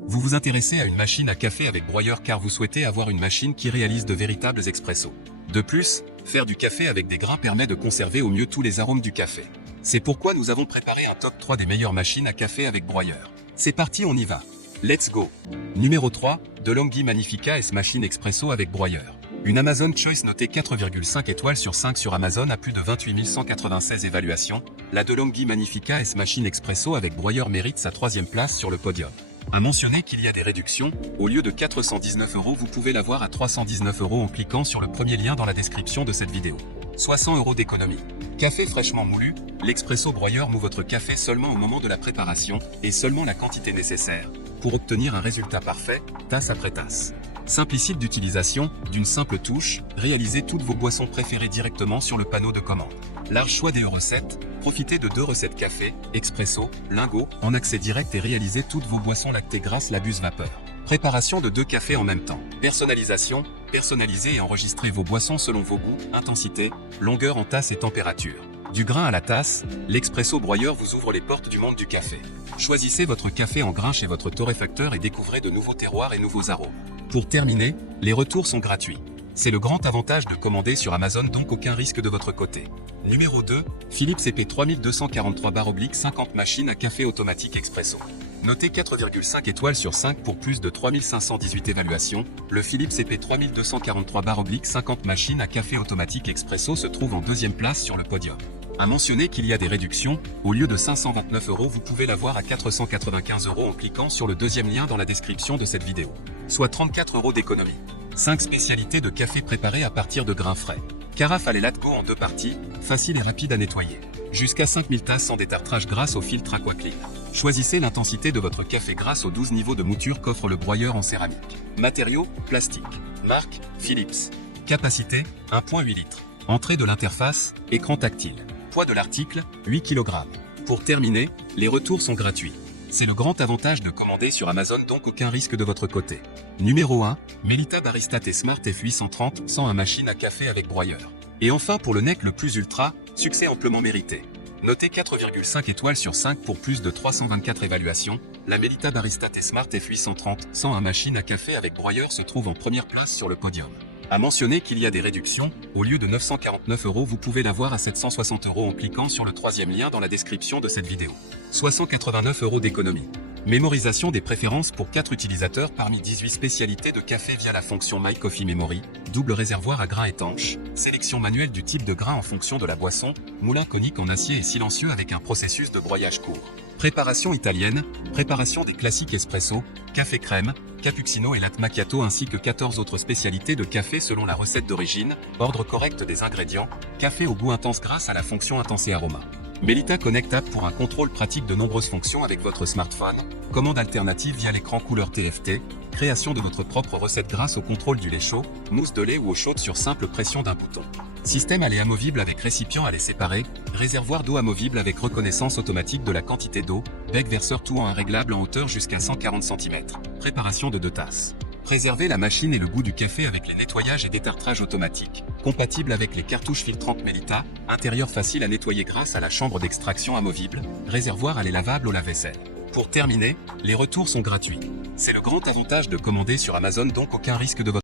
Vous vous intéressez à une machine à café avec broyeur car vous souhaitez avoir une machine qui réalise de véritables expressos. De plus, faire du café avec des grains permet de conserver au mieux tous les arômes du café. C'est pourquoi nous avons préparé un top 3 des meilleures machines à café avec broyeur. C'est parti, on y va. Let's go. Numéro 3, DeLonghi Magnifica S Machine Expresso avec broyeur. Une Amazon Choice notée 4,5 étoiles sur 5 sur Amazon à plus de 28 196 évaluations, la DeLonghi Magnifica S Machine Expresso avec broyeur mérite sa 3e place sur le podium. À mentionner qu'il y a des réductions, au lieu de 419 €, vous pouvez l'avoir à 319 € en cliquant sur le premier lien dans la description de cette vidéo. Soit 100 € d'économie. Café fraîchement moulu, l'expresso broyeur moud votre café seulement au moment de la préparation et seulement la quantité nécessaire pour obtenir un résultat parfait, tasse après tasse. Simplicité d'utilisation, d'une simple touche, réalisez toutes vos boissons préférées directement sur le panneau de commande. Large choix des recettes, profitez de 2 recettes café, expresso, lingot, en accès direct et réalisez toutes vos boissons lactées grâce à la buse vapeur. Préparation de 2 cafés en même temps. Personnalisation, personnalisez et enregistrez vos boissons selon vos goûts, intensité, longueur en tasse et température. Du grain à la tasse, l'expresso broyeur vous ouvre les portes du monde du café. Choisissez votre café en grain chez votre torréfacteur et découvrez de nouveaux terroirs et nouveaux arômes. Pour terminer, les retours sont gratuits. C'est le grand avantage de commander sur Amazon, donc aucun risque de votre côté. Numéro 2, Philips CP 3243/50 machine à café automatique expresso. Noté 4,5 étoiles sur 5 pour plus de 3518 évaluations, le Philips CP 3243/50 machine à café automatique expresso se trouve en 2e place sur le podium. À mentionner qu'il y a des réductions, au lieu de 529 €, vous pouvez l'avoir à 495 € en cliquant sur le 2e lien dans la description de cette vidéo. Soit 34 € d'économie. 5 spécialités de café préparées à partir de grains frais. Carafe à Latgo en 2 parties, facile et rapide à nettoyer. Jusqu'à 5000 tasses sans détartrage grâce au filtre AquaClean. Choisissez l'intensité de votre café grâce aux 12 niveaux de mouture qu'offre le broyeur en céramique. Matériaux, plastique. Marque, Philips. Capacité, 1,8 litres. Entrée de l'interface, écran tactile. Poids de l'article, 8 kg. Pour terminer, les retours sont gratuits. C'est le grand avantage de commander sur Amazon, donc aucun risque de votre côté. Numéro 1, Melita Barista T Smart F830 101 machine à café avec broyeur. Et enfin pour le NEC le plus ultra, succès amplement mérité. Noté 4,5 étoiles sur 5 pour plus de 324 évaluations, la Melita Barista T Smart F830 101 machine à café avec broyeur se trouve en première place sur le podium. À mentionner qu'il y a des réductions, au lieu de 949 €, vous pouvez l'avoir à 760 € en cliquant sur le 3e lien dans la description de cette vidéo. Soit 189 € d'économie. Mémorisation des préférences pour 4 utilisateurs parmi 18 spécialités de café via la fonction My Coffee Memory, double réservoir à grains étanches, sélection manuelle du type de grain en fonction de la boisson, moulin conique en acier et silencieux avec un processus de broyage court. Préparation italienne, préparation des classiques espresso, café crème, cappuccino et latte macchiato ainsi que 14 autres spécialités de café selon la recette d'origine, ordre correct des ingrédients, café au goût intense grâce à la fonction intense et aroma. Melita Connect App pour un contrôle pratique de nombreuses fonctions avec votre smartphone, commande alternative via l'écran couleur TFT, création de votre propre recette grâce au contrôle du lait chaud, mousse de lait ou eau chaude sur simple pression d'un bouton. Système à lait amovible avec récipient à lait séparé, réservoir d'eau amovible avec reconnaissance automatique de la quantité d'eau, bec verseur tout en un réglable en hauteur jusqu'à 140 cm. Préparation de 2 tasses. Préservez la machine et le goût du café avec les nettoyages et détartrages automatiques. Compatible avec les cartouches filtrantes Melita, intérieur facile à nettoyer grâce à la chambre d'extraction amovible, réservoir à lait lavable au lave-vaisselle. Pour terminer, les retours sont gratuits. C'est le grand avantage de commander sur Amazon, donc aucun risque de votre